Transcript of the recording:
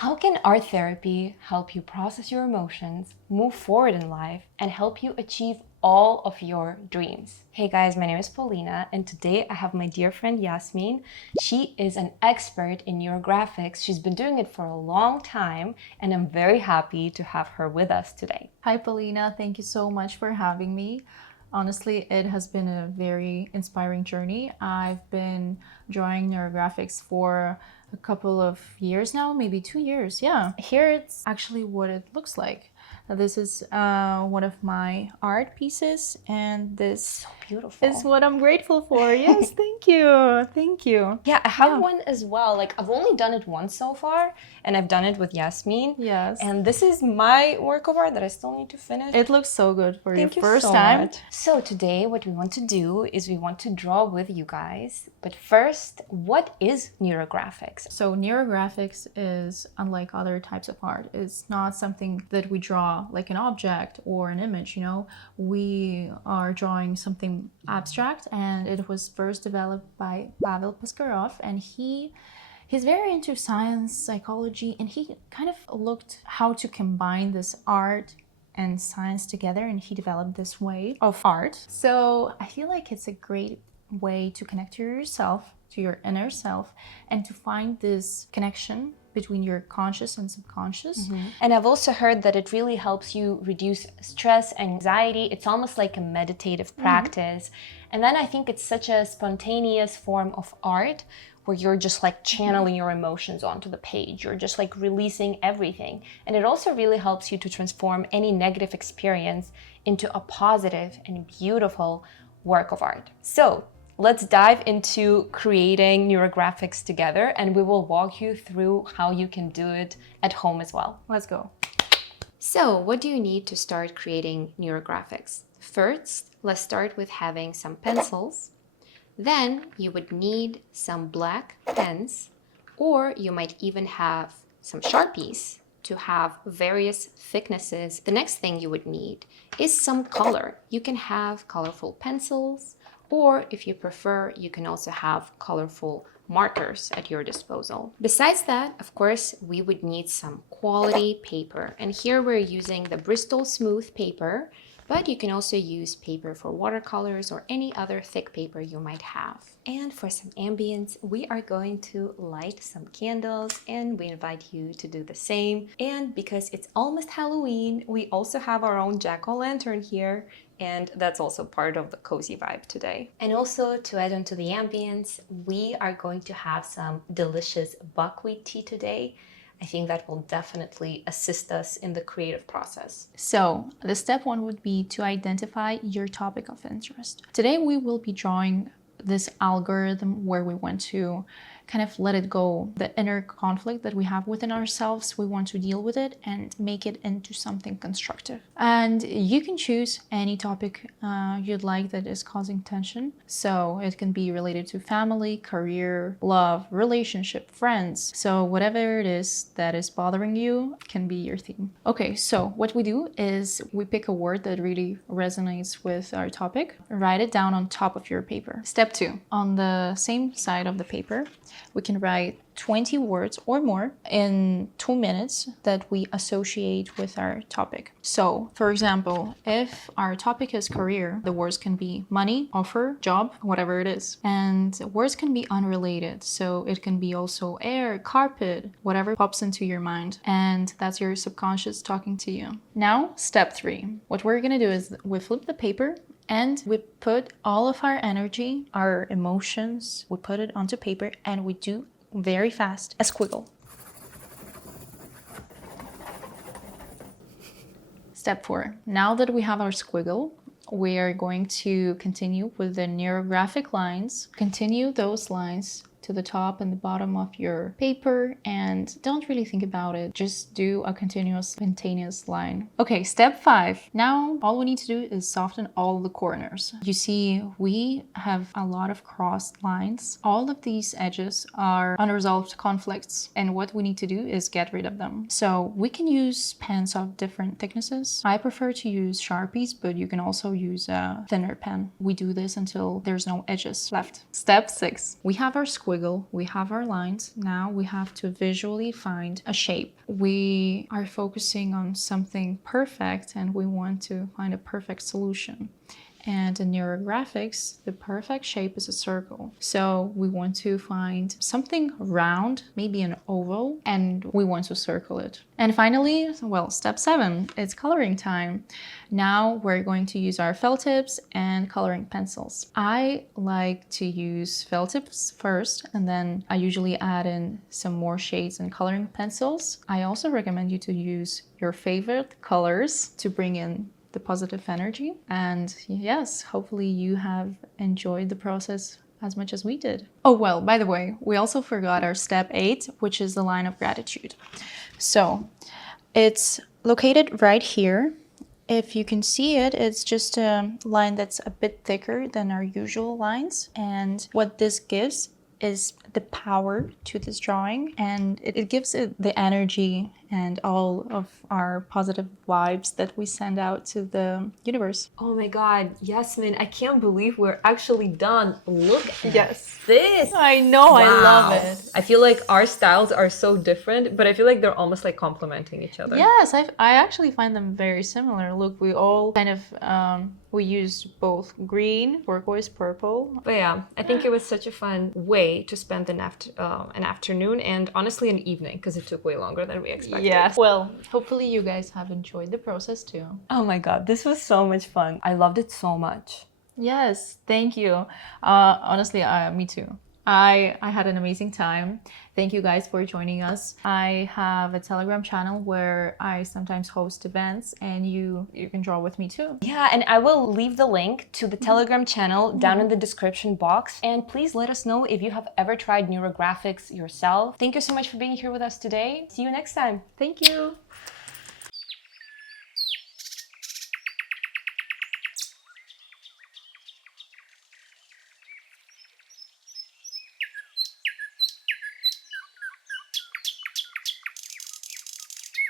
How can art therapy help you process your emotions, move forward in life, and help you achieve all of your dreams? Hey guys, my name is Paulina, and today I have my dear friend Yasmin. She is an expert in neurographics. She's been doing it for a long time, and I'm very happy to have her with us today. Hi, Paulina. Thank you so much for having me. Honestly, it has been a very inspiring journey. I've been drawing neurographics for a couple of years now, maybe 2 years. Yeah, here it's actually what it looks like. This is one of my art pieces, and this So beautiful. is what I'm grateful for. Yes, thank you. Thank you. Yeah, I have one as well. Like, I've only done it once so far, and I've done it with Yasmin. Yes. And this is my work of art that I still need to finish. It looks so good for your Thank you first so time. much. So today what we want to do is we want to draw with you guys. But first, what is neurographics? So neurographics is, unlike other types of art, it's not something that we draw like an object or an image, you know. We are drawing something abstract, and it was first developed by Pavel Paskarov, and he's very into science, psychology, and he kind of looked how to combine this art and science together, and he developed this way of art. So I feel like it's a great way to connect to yourself, to your inner self, and to find this connection between your conscious and subconscious. And I've also heard that it really helps you reduce stress, anxiety. It's almost like a meditative practice. And then I think it's such a spontaneous form of art where you're just like channeling your emotions onto the page. You're just like releasing everything. And it also really helps you to transform any negative experience into a positive and beautiful work of art. So let's dive into creating neurographics together, and we will walk you through how you can do it at home as well. Let's go. So what do you need to start creating neurographics? First, let's start with having some pencils. Then you would need some black pens, or you might even have some Sharpies to have various thicknesses. The next thing you would need is some color. You can have colorful pencils, or if you prefer, you can also have colorful markers at your disposal. Besides that, of course, we would need some quality paper. And here we're using the Bristol Smooth paper, but you can also use paper for watercolors or any other thick paper you might have. And for some ambience, we are going to light some candles, and we invite you to do the same. And because it's almost Halloween, we also have our own jack-o'-lantern here, and that's also part of the cozy vibe today. And also, to add on to the ambience, we are going to have some delicious buckwheat tea today. I think that will definitely assist us in the creative process. So the step one would be to identify your topic of interest. Today we will be drawing this algorithm where we want to kind of let it go, the inner conflict that we have within ourselves. We want to deal with it and make it into something constructive. And you can choose any topic you'd like that is causing tension. So it can be related to family, career, love, relationship, friends. So whatever it is that is bothering you can be your theme. Okay, so what we do is we pick a word that really resonates with our topic, write it down on top of your paper. Step two, on the same side of the paper, we can write 20 words or more in 2 minutes that we associate with our topic. So, for example, if our topic is career, the words can be money, offer, job, whatever it is. And words can be unrelated. So it can be also air, carpet, whatever pops into your mind. And that's your subconscious talking to you. Now, step 3. What we're gonna do is we flip the paper and we put all of our energy, our emotions, we put it onto paper, and we do very fast a squiggle. Step 4. Now that we have our squiggle, we are going to continue with the neurographic lines. Continue those lines to the top and the bottom of your paper, and don't really think about it. Just do a continuous, spontaneous line. Okay, step 5. Now all we need to do is soften all the corners. You see, we have a lot of crossed lines. All of these edges are unresolved conflicts, and what we need to do is get rid of them. So we can use pens of different thicknesses. I prefer to use Sharpies, but you can also use a thinner pen. We do this until there's no edges left. Step 6. We have our squiggle squiggle, we have our lines. Now we have to visually find a shape. We are focusing on something perfect and we want to find a perfect solution. And in neurographics, the perfect shape is a circle. So we want to find something round, maybe an oval, and we want to circle it. And finally, well, step 7, it's coloring time. Now we're going to use our felt tips and coloring pencils. I like to use felt tips first, and then I usually add in some more shades and coloring pencils. I also recommend you to use your favorite colors to bring in the positive energy. And yes, hopefully you have enjoyed the process as much as we did. Oh, well, by the way, we also forgot our step 8, which is the line of gratitude. So it's located right here. If you can see it, it's just a line that's a bit thicker than our usual lines. And what this gives is the power to this drawing, and it gives it the energy and all of our positive vibes that we send out to the universe. Oh my God, Yasmin, I can't believe we're actually done. Look at Yes. this. I know, I love Wow. it. I feel like our styles are so different, but I feel like they're almost like complementing each other. Yes, I actually find them very similar. Look, we all kind of, we used both green, turquoise, purple. But yeah, I think it was such a fun way to spend an afternoon and honestly an evening, because it took way longer than we expected. Yes. Well, hopefully you guys have enjoyed the process too. Oh my God, this was so much fun. I loved it so much. Yes, thank you. Honestly, me too. I had an amazing time. Thank you guys for joining us. I have a Telegram channel where I sometimes host events, and you can draw with me too. Yeah, and I will leave the link to the Telegram channel down in the description box. And please let us know if you have ever tried neurographics yourself. Thank you so much for being here with us today. See you next time. Thank you.